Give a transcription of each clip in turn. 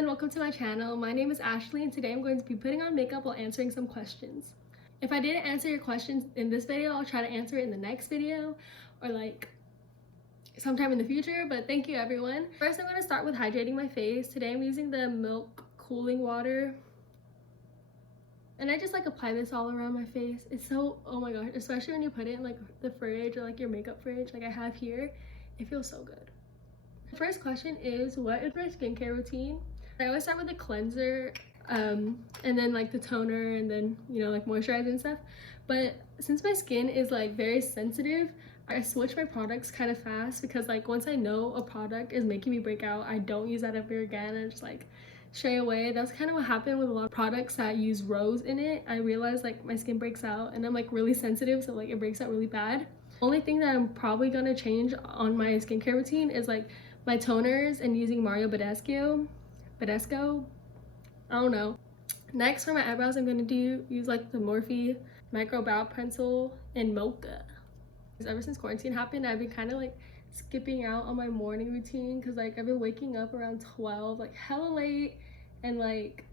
everyone, welcome to my channel. My name is Ashley and today I'm going to be putting on makeup while answering some questions. If I didn't answer your questions in this video, I'll try to answer it in the next video or like sometime in the future, but thank you everyone. First, I'm going to start with hydrating my face. Today I'm using the Milk Cooling Water. And I just like apply this all around my face. It's so, oh my gosh, especially when you put it in like the fridge or like your makeup fridge like I have here, it feels so good. The first question is, what is my skincare routine? I always start with a cleanser and then like the toner and then, you know, like moisturizer and stuff. But since my skin is like very sensitive, I switch my products kind of fast because like once I know a product is making me break out, I don't use that ever again and just like stray away. That's kind of what happened with a lot of products that use rose in it. I realized like my skin breaks out and I'm like really sensitive, so like it breaks out really bad. Only thing that I'm probably gonna change on my skincare routine is like my toners and using Mario Badescu. I don't know. Next, for my eyebrows, I'm gonna use like the Morphe Micro Brow Pencil in Mocha. Ever since quarantine happened, I've been kind of like skipping out on my morning routine because like I've been waking up around 12, like hella late, and like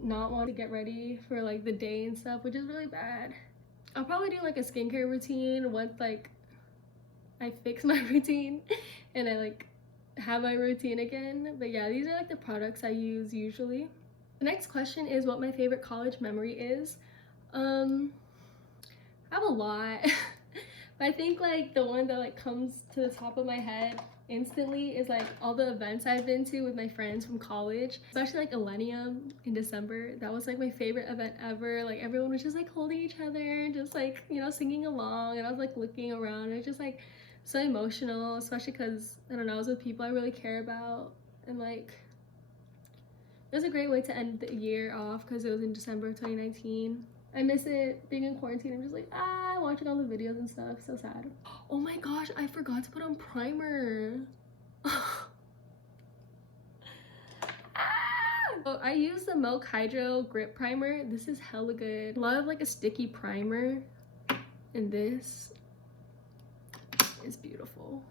not want to get ready for like the day and stuff, which is really bad. I'll probably do like a skincare routine once like I fix my routine and I like have my routine again. But yeah, these are like the products I use usually. The next question is what my favorite college memory is. I have a lot. But I think like the one that like comes to the top of my head instantly is like all the events I've been to with my friends from college, especially like Millennium in December. That was like my favorite event ever. Like everyone was just like holding each other and just like, you know, singing along, and I was like looking around. It was just like so emotional, especially because I don't know, I was with people I really care about, and like it was a great way to end the year off because it was in December of 2019. I miss it being in quarantine. I'm just like watching all the videos and stuff. So sad. Oh my gosh, I forgot to put on primer. So I use the Milk Hydro Grip Primer. This is hella good. Love like a sticky primer, and this is beautiful.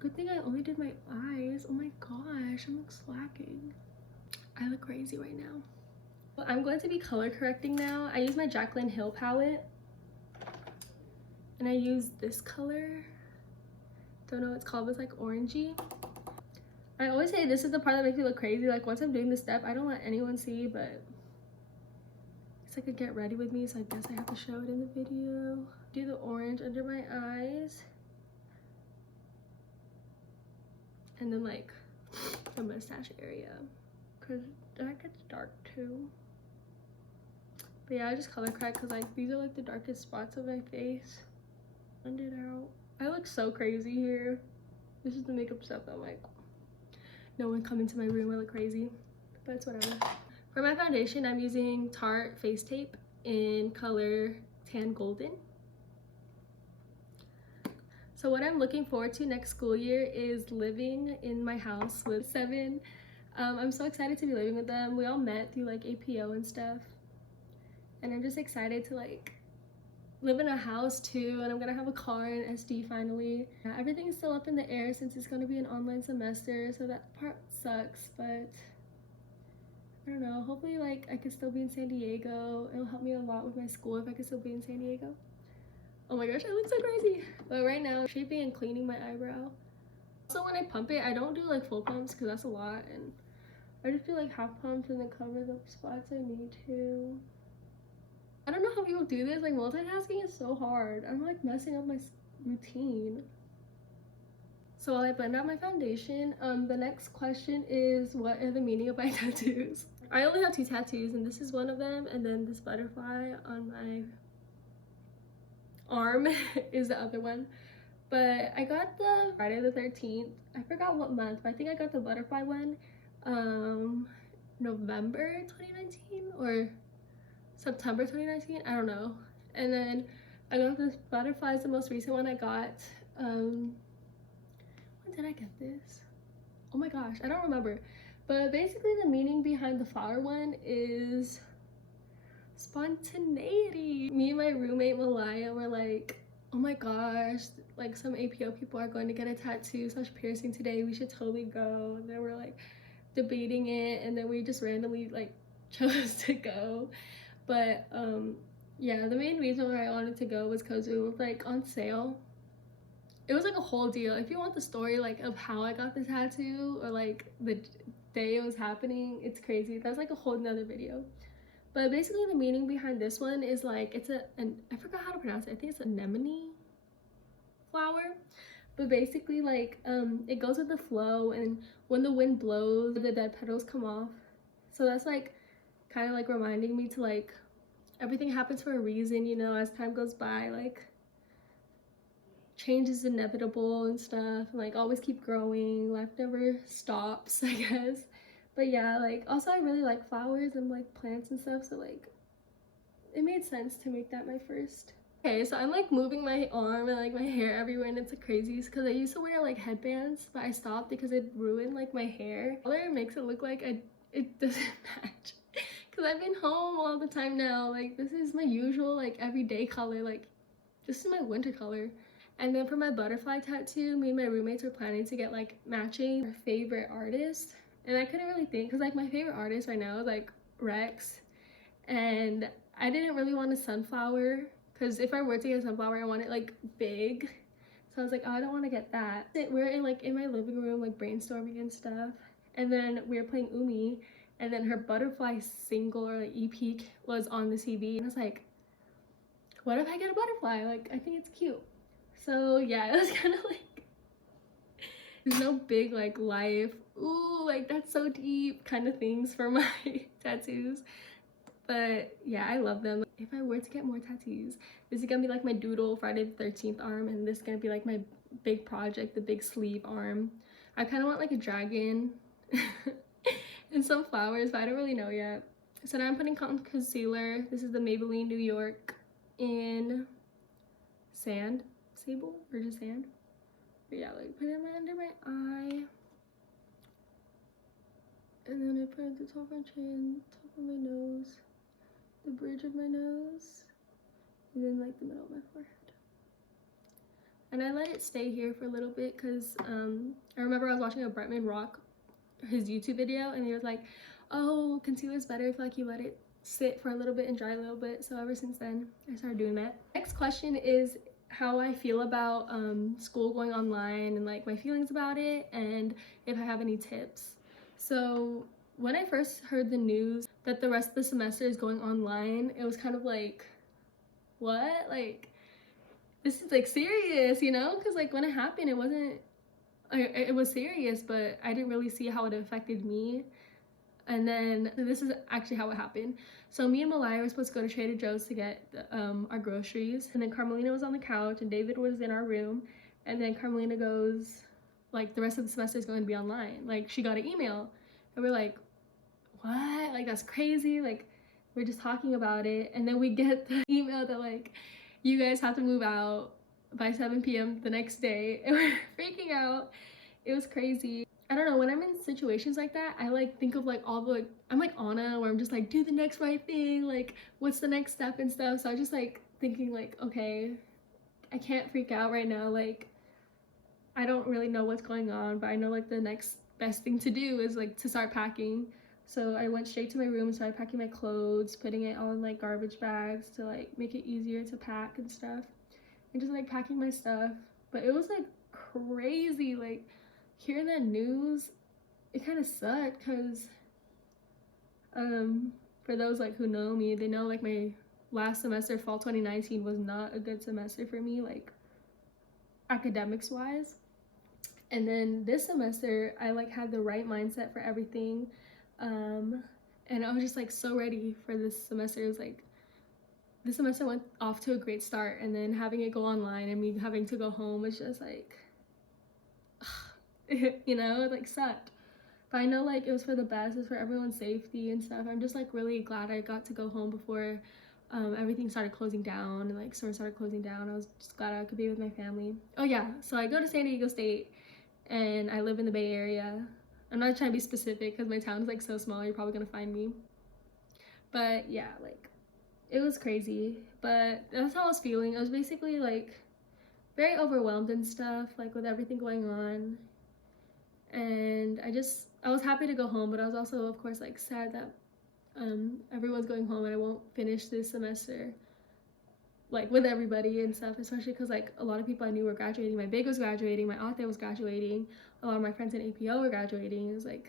Good thing I only did my eyes. Oh my gosh, I'm like slacking. I look crazy right now. Well, I'm going to be color correcting now. I use my Jaclyn Hill palette and I use this color. Don't know what it's called, but it's like orangey. I always say this is the part that makes me look crazy. Like once I'm doing this step, I don't let anyone see, but it's like a get ready with me, so I guess I have to show it in the video. Do the orange under my eyes. And then like the mustache area, because that gets dark too. But yeah, I just color correct because like these are like the darkest spots of my face. Blend it out. I look so crazy here. This is the makeup stuff that I'm like, no one come into my room, I look crazy, but it's whatever. For my foundation, I'm using Tarte Face Tape in color Tan Golden. So what I'm looking forward to next school year is living in my house with Seven. I'm so excited to be living with them. We all met through like APO and stuff. And I'm just excited to like live in a house too, and I'm gonna have a car and SD finally. Yeah, everything's still up in the air since it's gonna be an online semester, so that part sucks, but I don't know. Hopefully like I could still be in San Diego. It'll help me a lot with my school if I could still be in San Diego. Oh my gosh, I look so crazy. But right now, I'm shaping and cleaning my eyebrow. Also, when I pump it, I don't do like full pumps because that's a lot, and I just do like half pumps and then cover the spots I need to. I don't know how people do this. Like multitasking is so hard. I'm like messing up my routine. So while I blend out my foundation, the next question is, what are the meaning of my tattoos? I only have 2 tattoos, and this is one of them, and then this butterfly on my arm is the other one. But I got the Friday the 13th. I forgot what month, but I think I got the butterfly one November 2019 or September 2019, I don't know. And then I got this butterfly, is the most recent one I got. When did I get this? Oh my gosh, I don't remember. But basically the meaning behind the flower one is spontaneity. Me and my roommate Malaya were like, oh my gosh, like some APO people are going to get a tattoo/piercing today, we should totally go. And then we're like debating it, and then we just randomly like chose to go. But yeah, the main reason why I wanted to go was because it was like on sale. It was like a whole deal. If you want the story like of how I got the tattoo or like the day it was happening, it's crazy. That's like a whole nother video. But basically the meaning behind this one is like it's I forgot how to pronounce it. I think it's anemone flower. But basically like it goes with the flow, and when the wind blows the dead petals come off. So that's like kind of like reminding me to like everything happens for a reason, you know, as time goes by, like change is inevitable and stuff, and like always keep growing, life never stops, I guess. But yeah, like also I really like flowers and like plants and stuff, so like it made sense to make that my first. Okay, so I'm like moving my arm and like my hair everywhere, and it's like crazy because I used to wear like headbands, but I stopped because it ruined like my hair. Color makes it look like it doesn't match because I've been home all the time now. Like this is my usual like everyday color, like this is my winter color. And then for my butterfly tattoo, me and my roommates were planning to get like matching our favorite artist, and I couldn't really think because like my favorite artist right now is like Rex, and I didn't really want a sunflower because if I were to get a sunflower I want it like big, so I was like, oh, I don't want to get that. We're in like in my living room like brainstorming and stuff, and then we were playing Umi, and then her butterfly single or like EP was on the TV, and I was like, what if I get a butterfly? Like I think it's cute. So yeah, it was kind of like there's no big like life, ooh, like that's so deep kind of things for my tattoos. But yeah, I love them. If I were to get more tattoos, this is gonna be like my doodle Friday the 13th arm, and this is gonna be like my big project, the big sleeve arm. I kind of want like a dragon and some flowers, but I don't really know yet. So now I'm putting cotton concealer. This is the Maybelline New York in sand, sable, or just sand. But yeah, like put it under my eye, and then I put it at the top of my chin, top of my nose, the bridge of my nose, and then like the middle of my forehead. And I let it stay here for a little bit because I remember I was watching a Bretman Rock, his YouTube video, and he was like, oh, concealer's better if like you let it sit for a little bit and dry a little bit. So ever since then I started doing that. Next question is how I feel about school going online and like my feelings about it, and if I have any tips. So when I first heard the news that the rest of the semester is going online, it was kind of like, what? Like this is like serious, you know? Because like when it happened it wasn't, it was serious, but I didn't really see how it affected me. And then this is actually how it happened. So me and Malaya were supposed to go to Trader Joe's to get our groceries, and then Carmelina was on the couch and David was in our room, and then Carmelina goes like, the rest of the semester is going to be online. Like she got an email, and we're like, what? Like that's crazy. Like we're just talking about it, and then we get the email that like you guys have to move out by 7 p.m. the next day, and we're freaking out. It was crazy. I don't know, when I'm in situations like that, I like think of like all the, like, I'm like Anna, where I'm just like, do the next right thing, like what's the next step and stuff. So I just like thinking like, okay, I can't freak out right now, like I don't really know what's going on, but I know like the next best thing to do is like to start packing. So I went straight to my room and started packing my clothes, putting it all in like garbage bags to like make it easier to pack and stuff, and just like packing my stuff. But it was like crazy, like hearing that news, it kind of sucked because for those like who know me, they know like my last semester, fall 2019, was not a good semester for me, like academics wise. And then this semester I like had the right mindset for everything, and I was just like so ready for this semester. It was like this semester went off to a great start, and then having it go online and me having to go home was just like you know, it like sucked. But I know like it was for the best, it's for everyone's safety and stuff. I'm just like really glad I got to go home before everything started closing down and like stores started closing down. I was just glad I could be with my family. Oh yeah, so I go to San Diego State and I live in the Bay Area. I'm not trying to be specific because my town is like so small, you're probably gonna find me. But yeah, like it was crazy, but that's how I was feeling. I was basically like very overwhelmed and stuff, like with everything going on. And I I was happy to go home, but I was also, of course, like sad that everyone's going home and I won't finish this semester like with everybody and stuff, especially because like a lot of people I knew were graduating. My big was graduating, my aunt was graduating, a lot of my friends in APO were graduating. It was like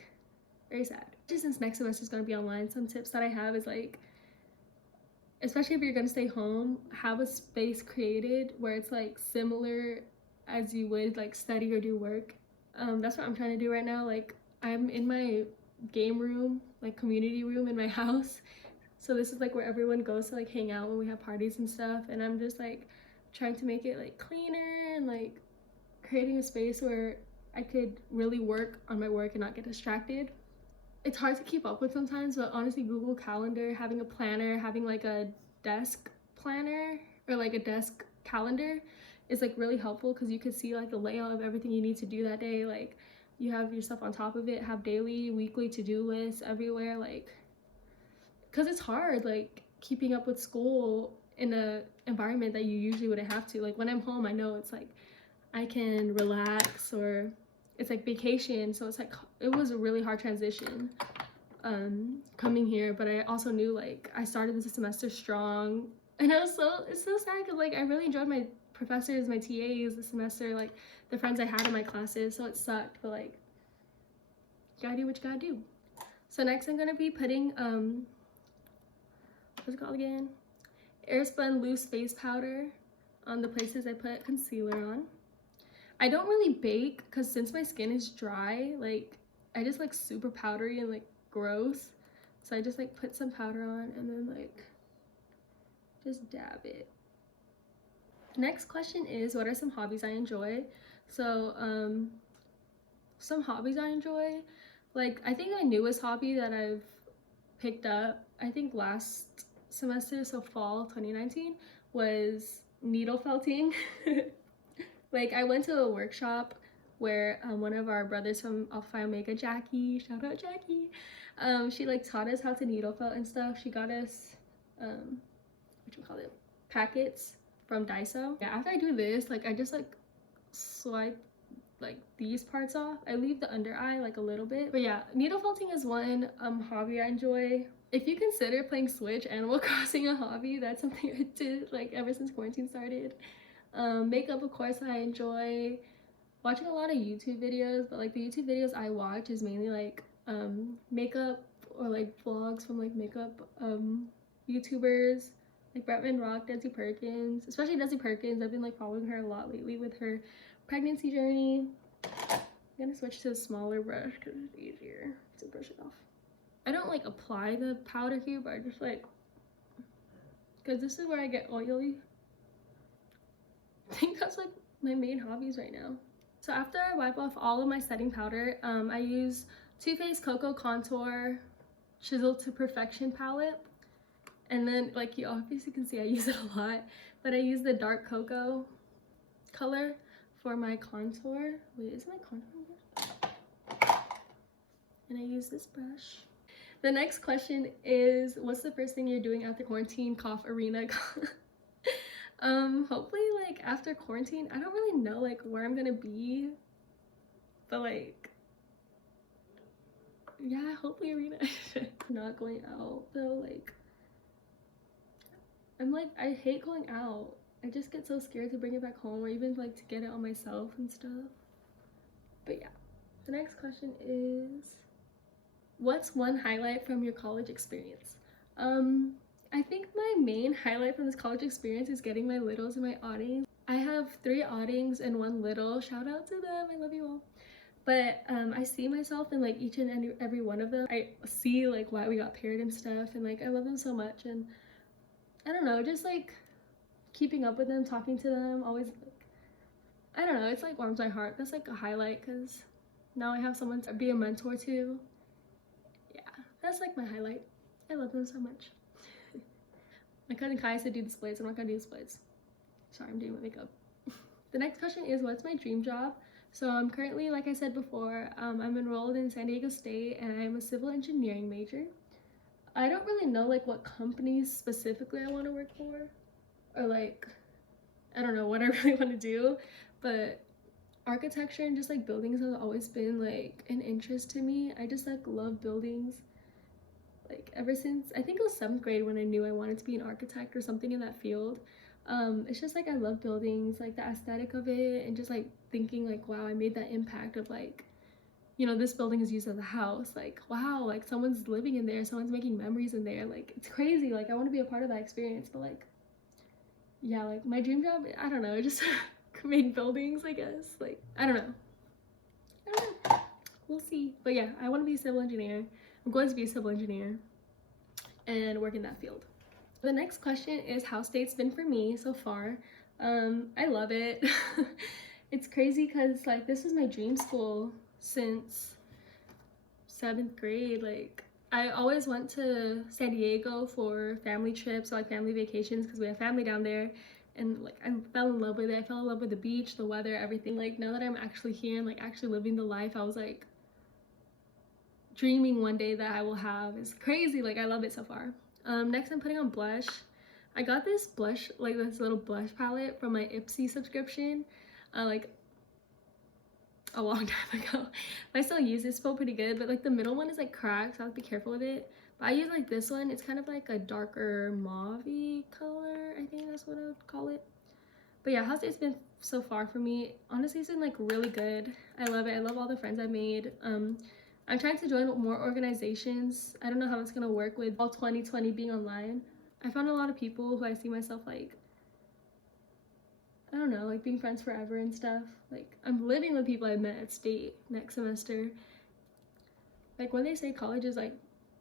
very sad. Just since next semester is going to be online, some tips that I have is like, especially if you're going to stay home, have a space created where it's like similar as you would like study or do work. That's what I'm trying to do right now. Like I'm in my game room, like community room in my house, so this is like where everyone goes to like hang out when we have parties and stuff, and I'm just like trying to make it like cleaner and like creating a space where I could really work on my work and not get distracted. It's hard to keep up with sometimes, but honestly Google Calendar, having a planner, having like a desk planner or like a desk calendar is like really helpful because you can see like the layout of everything you need to do that day. Like you have your stuff on top of it, have daily, weekly to-do lists everywhere, like because it's hard like keeping up with school in a environment that you usually wouldn't have to. Like when I'm home, I know it's like I can relax, or it's like vacation, so it's like it was a really hard transition coming here, but I also knew like I started this semester strong, and it's so sad because like I really enjoyed my professors, my TAs this semester, like the friends I had in my classes, so it sucked, but like you gotta do what you gotta do. So next I'm gonna be putting what's it called again, Airspun loose face powder on the places I put concealer on. I don't really bake because since my skin is dry, like I just like super powdery and like gross, so I just like put some powder on and then like just dab it. Next question is, what are some hobbies I enjoy? So some hobbies I enjoy, like I think my newest hobby that I've picked up, I think last semester, so fall 2019, was needle felting. Like I went to a workshop where one of our brothers from Alpha Omega, Jackie, shout out Jackie, she like taught us how to needle felt and stuff. She got us packets from Daiso. Yeah, after I do this, like I just like swipe like these parts off. I leave the under eye like a little bit, but yeah, needle felting is one hobby I enjoy. If you consider playing Switch Animal Crossing a hobby, that's something I did like ever since quarantine started. Makeup, of course, I enjoy watching a lot of YouTube videos, but like the YouTube videos I watch is mainly like makeup or like vlogs from like makeup YouTubers like Bretman Rock, Desi Perkins, especially Desi Perkins. I've been like following her a lot lately with her pregnancy journey. I'm gonna switch to a smaller brush because it's easier to brush it off. I don't like apply the powder here, but I just like, because this is where I get oily. I think that's like my main hobbies right now. So after I wipe off all of my setting powder, I use Too Faced Cocoa Contour Chisel to Perfection palette. And then like you obviously can see I use it a lot, but I use the dark cocoa color for my contour. Wait, is my contour? And I use this brush. The next question is, what's the first thing you're doing after quarantine? Cough arena. Hopefully like after quarantine, I don't really know like where I'm gonna be, but like yeah, hopefully arena. Not going out though, like I'm like, I hate going out. I just get so scared to bring it back home or even like to get it on myself and stuff. But yeah, the next question is, what's one highlight from your college experience? I think my main highlight from this college experience is getting my littles and my audings. I have 3 audings and 1 little. Shout out to them, I love you all. But I see myself in like each and every one of them. I see like why we got paired and stuff, and like I love them so much, and I don't know, just like keeping up with them, talking to them, always like, I don't know, it's like warms my heart. That's like a highlight because now I have someone to be a mentor to. Yeah, that's like my highlight. I love them so much. My cousin Kai said do displays. I'm not gonna do displays. Sorry, I'm doing my makeup. The next question is, what's my dream job? So I'm currently, like I said before, I'm enrolled in San Diego State and I'm a civil engineering major. I don't really know like what companies specifically I want to work for, or like I don't know what I really want to do, but architecture and just like buildings has always been like an interest to me. I just like love buildings. Like ever since I think it was 7th grade when I knew I wanted to be an architect or something in that field. It's just like I love buildings, like the aesthetic of it, and just like thinking like, wow, I made that impact of like, you know, this building is used as a house. Like, wow, like someone's living in there, someone's making memories in there. Like, it's crazy. Like, I want to be a part of that experience. But like, yeah, like my dream job, I don't know, just make buildings, I guess. Like, I don't know. We'll see. But yeah, I want to be a civil engineer. I'm going to be a civil engineer and work in that field. The next question is how state's been for me so far. I love it. It's crazy because like this was my dream school since 7th grade. Like I always went to San Diego for family trips, like family vacations, because we have family down there. And like I fell in love with it. I fell in love with the beach, the weather, everything. Like now that I'm actually here and like actually living the life I was like dreaming one day that I will have. It's crazy. Like I love it so far. Next I'm putting on blush. I got this blush, like this little blush palette from my Ipsy subscription, like a long time ago. I still use it. It's still pretty good, but like the middle one is like cracked, so I have to be careful with it. But I use like this one. It's kind of like a darker mauve-y color. I think that's what I would call it. But yeah, how's it been so far for me? Honestly, it's been like really good. I love it. I love all the friends I've made. I'm trying to join more organizations. I don't know how it's gonna work with all 2020 being online. I found a lot of people who I see myself like, I don't know, like being friends forever and stuff. Like I'm living with people I met at state next semester. Like when they say college is like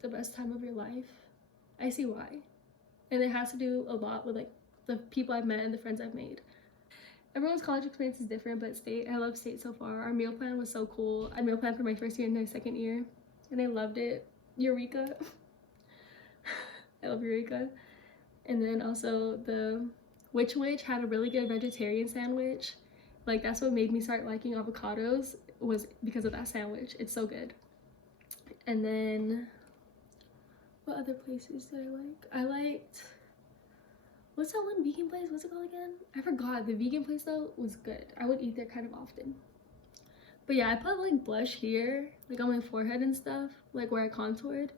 the best time of your life, I see why. And it has to do a lot with like the people I've met and the friends I've made. Everyone's college experience is different, but state, I love state so far. Our meal plan was so cool. I meal planned for my first year and my second year, and I loved it. Eureka. I love Eureka. And then also the Witch had a really good vegetarian sandwich. Like that's what made me start liking avocados, was because of that sandwich. It's so good. And then what other places did I like? I liked, what's that one vegan place? What's it called again? I forgot. The vegan place though was good. I would eat there kind of often. But yeah, I put like blush here, like on my forehead and stuff, like where I contoured,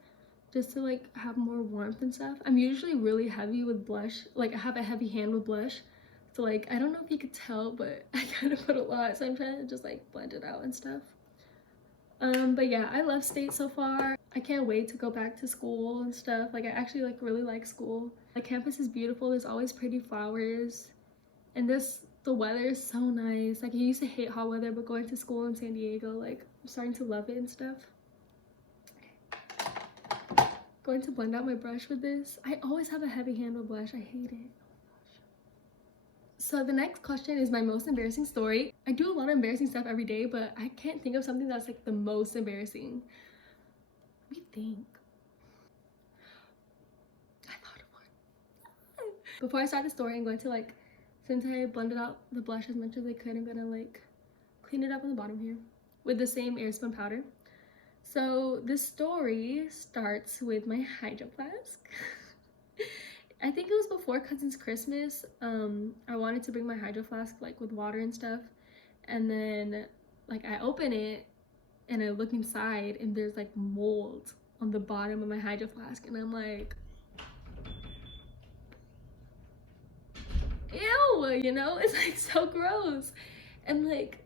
just to like have more warmth and stuff. I'm usually really heavy with blush. Like I have a heavy hand with blush. So like, I don't know if you could tell, but I kind of put a lot. So I'm trying to just like blend it out and stuff. But yeah, I love state so far. I can't wait to go back to school and stuff. Like I actually like really like school. The campus is beautiful. There's always pretty flowers. And the weather is so nice. Like I used to hate hot weather, but going to school in San Diego, like I'm starting to love it and stuff. Going to blend out my brush with this. I always have a heavy hand with blush. I hate it. So the next question is my most embarrassing story. I do a lot of embarrassing stuff every day, but I can't think of something that's like the most embarrassing. Let me think. I thought of one. Before I start the story, I'm going to like, since I blended out the blush as much as I could, I'm gonna like clean it up on the bottom here with the same airspun powder. So this story starts with my hydro flask. I think it was before Cousin's Christmas. I wanted to bring my hydro flask like with water and stuff, and then like I open it and I look inside and there's like mold on the bottom of my hydro flask, and I'm like, ew, you know, it's like so gross. And like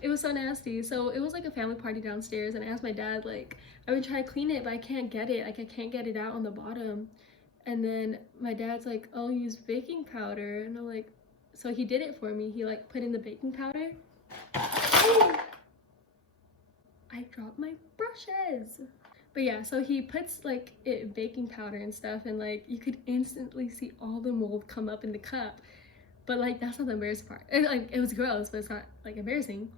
it was so nasty. So it was like a family party downstairs, and I asked my dad, like I would try to clean it but I can't get it, like I can't get it out on the bottom. And then my dad's like, oh, use baking powder. And I'm like, so he did it for me. He like put in the baking powder. I dropped my brushes. But yeah, so he puts like baking powder and stuff, and like you could instantly see all the mold come up in the cup. But like that's not the embarrassing part. It was gross, but it's not like embarrassing.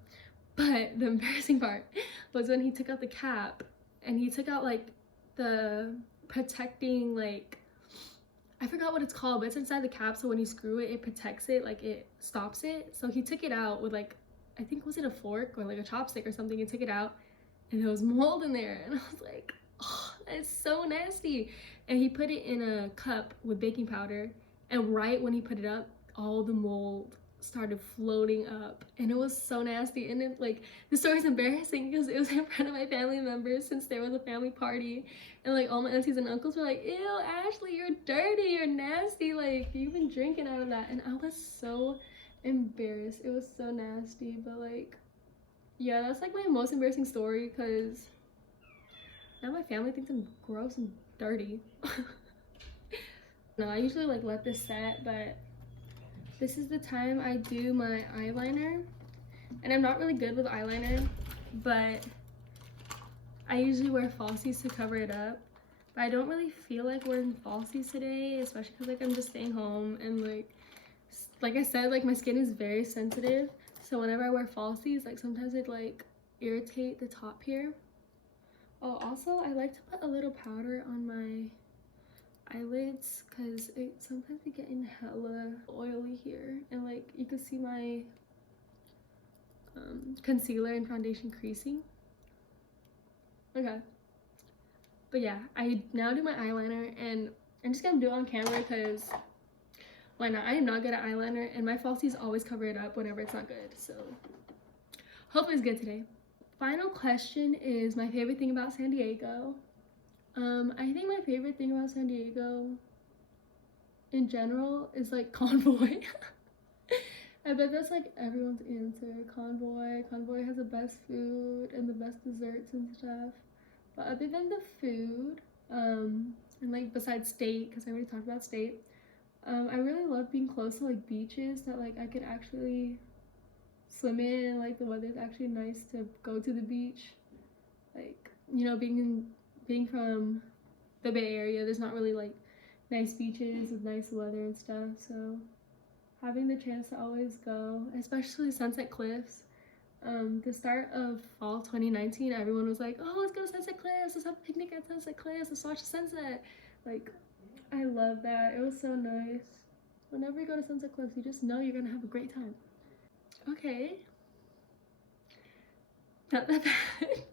But the embarrassing part was when he took out the cap and he took out like the protecting, like I forgot what it's called, but it's inside the cap, so when you screw it, it protects it, like it stops it. So he took it out with like, I think, was it a fork or like a chopstick or something? He took it out and there was mold in there, and I was like, oh, that's so nasty. And he put it in a cup with baking powder, and right when he put it up, all the mold started floating up, and it was so nasty. And it, like, the story's embarrassing because it was in front of my family members since there was a family party, and like all my aunties and uncles were like, ew, Ashley, you're dirty, you're nasty, like you've been drinking out of that. And I was so embarrassed. It was so nasty. But like, yeah, that's like my most embarrassing story because now my family thinks I'm gross and dirty. No, I usually like let this set, but this is the time I do my eyeliner. And I'm not really good with eyeliner, but I usually wear falsies to cover it up. But I don't really feel like wearing falsies today, especially because like I'm just staying home, and like I said, like my skin is very sensitive. So whenever I wear falsies, like sometimes it like irritate the top here. Oh, also I like to put a little powder on my eyelids because it sometimes be getting hella oily here, and like you can see my concealer and foundation creasing. Okay, but yeah, I now do my eyeliner, and I'm just gonna do it on camera because why not? I am not good at eyeliner, and my falsies always cover it up whenever it's not good, so hopefully it's good today. Final question is my favorite thing about San Diego. I think my favorite thing about San Diego in general is like Convoy. I bet that's like everyone's answer. Convoy has the best food and the best desserts and stuff. But other than the food, and like besides state, because I already talked about state, I really love being close to like beaches that like I could actually swim in, and like the weather's actually nice to go to the beach. Like, you know, being from the Bay Area, there's not really like nice beaches with nice weather and stuff, so having the chance to always go, especially Sunset Cliffs. The start of fall 2019, everyone was like, oh, let's go to Sunset Cliffs, let's have a picnic at Sunset Cliffs, let's watch the sunset. Like, I love that. It was so nice. Whenever you go to Sunset Cliffs, you just know you're gonna have a great time. Okay, not that bad.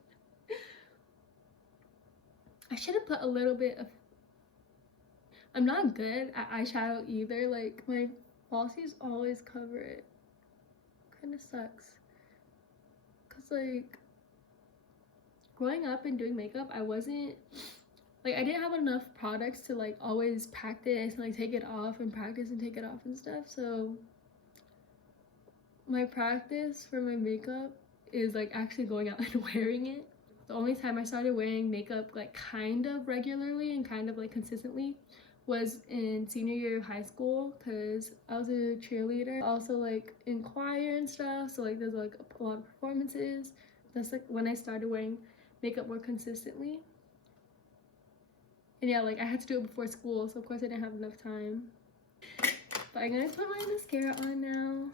I should have put a little bit of, I'm not good at eyeshadow either. Like my falsies always cover it. Kind of sucks. Cause like growing up and doing makeup, I wasn't like, I didn't have enough products to like always practice and like take it off and practice and take it off and stuff. So my practice for my makeup is like actually going out and wearing it. The only time I started wearing makeup like kind of regularly and kind of like consistently was in senior year of high school, because I was a cheerleader, also like in choir and stuff, so like there's like a lot of performances. That's like when I started wearing makeup more consistently. And yeah, like I had to do it before school, so of course I didn't have enough time. But I'm gonna put my mascara on now.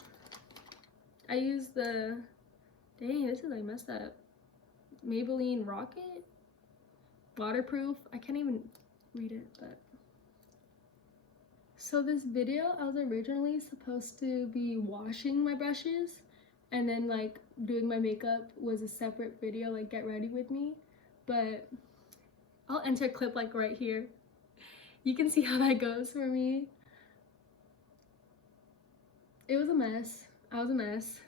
I use the, dang, this is like messed up, Maybelline Rocket waterproof. I can't even read it, but so this video, I was originally supposed to be washing my brushes, and then like doing my makeup was a separate video, like get ready with me. But I'll enter a clip like right here. You can see how that goes for me. It was a mess. I was a mess.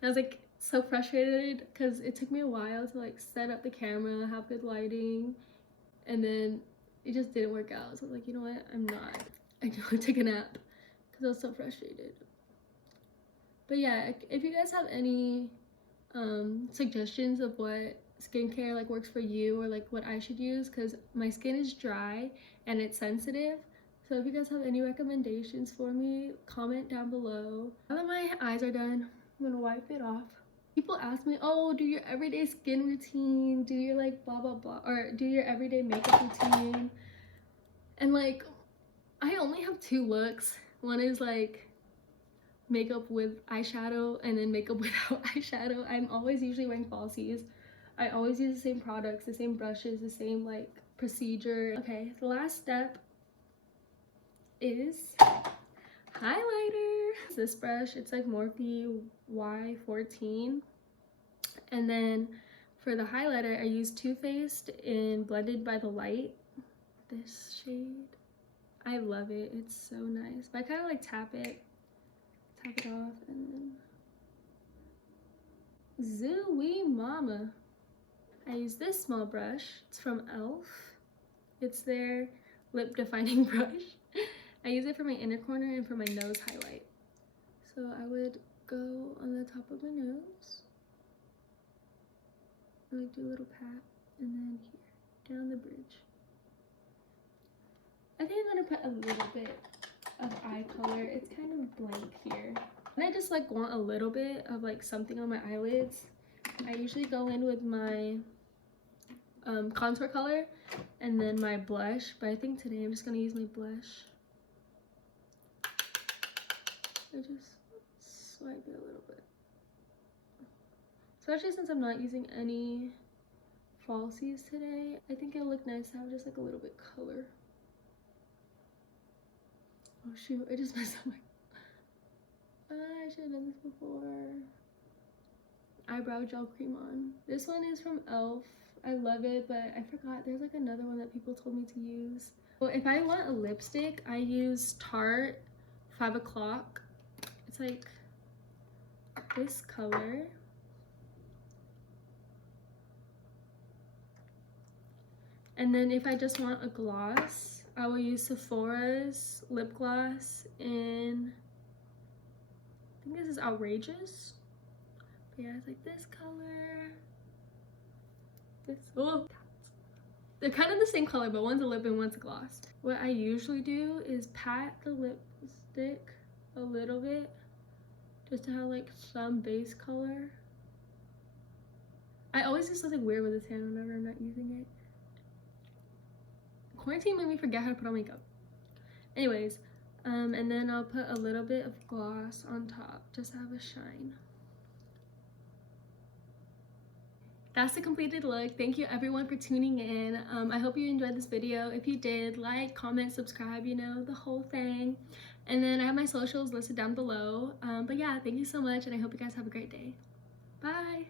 I was like so frustrated because it took me a while to like set up the camera, have good lighting, and then it just didn't work out. So I was like, you know what, I'm gonna take a nap because I was so frustrated. But yeah, if you guys have any suggestions of what skincare like works for you, or like what I should use, because my skin is dry and it's sensitive, so if you guys have any recommendations for me, comment down below. Now that my eyes are done, I'm gonna wipe it off. People ask me, oh, do your everyday skin routine, do your like blah blah blah, or do your everyday makeup routine. And like, I only have 2 looks. One is like makeup with eyeshadow, and then makeup without eyeshadow. I'm always usually wearing falsies. I always use the same products, the same brushes, the same like procedure. Okay, the last step is highlighter. This brush, it's like Morphe Y14. And then for the highlighter, I use Too Faced in Blended by the Light. This shade, I love it. It's so nice. But I kind of like tap it tap it off and then Zooey Mama. I use this small brush. It's from e.l.f. It's their lip defining brush. I use it for my inner corner and for my nose highlight. So I would go on the top of my nose, like do a little pat, and then here, down the bridge. I think I'm gonna put a little bit of eye color. It's kind of blank here. And I just like want a little bit of like something on my eyelids. I usually go in with my contour color and then my blush, but I think today I'm just gonna use my blush. I just swipe it a little bit, especially since I'm not using any falsies today. I think it'll look nice to have just like a little bit color. Oh shoot, I just messed up my... I should have done this before. Eyebrow gel cream on. This one is from e.l.f. I love it, but I forgot there's like another one that people told me to use. Well, if I want a lipstick, I use Tarte 5 o'clock. It's like this color. And then if I just want a gloss, I will use Sephora's lip gloss in, I think this is Outrageous. But yeah, it's like this color. This, oh, they're kind of the same color, but one's a lip and one's a gloss. What I usually do is pat the lipstick a little bit, just to have like some base color. I always do something weird with this hand whenever I'm not using it. Quarantine made me forget how to put on makeup. Anyways, and then I'll put a little bit of gloss on top just to have a shine. That's the completed look. Thank you everyone for tuning in. I hope you enjoyed this video. If you did, like, comment, subscribe, you know, the whole thing. And then I have my socials listed down below. But yeah, thank you so much, and I hope you guys have a great day. Bye!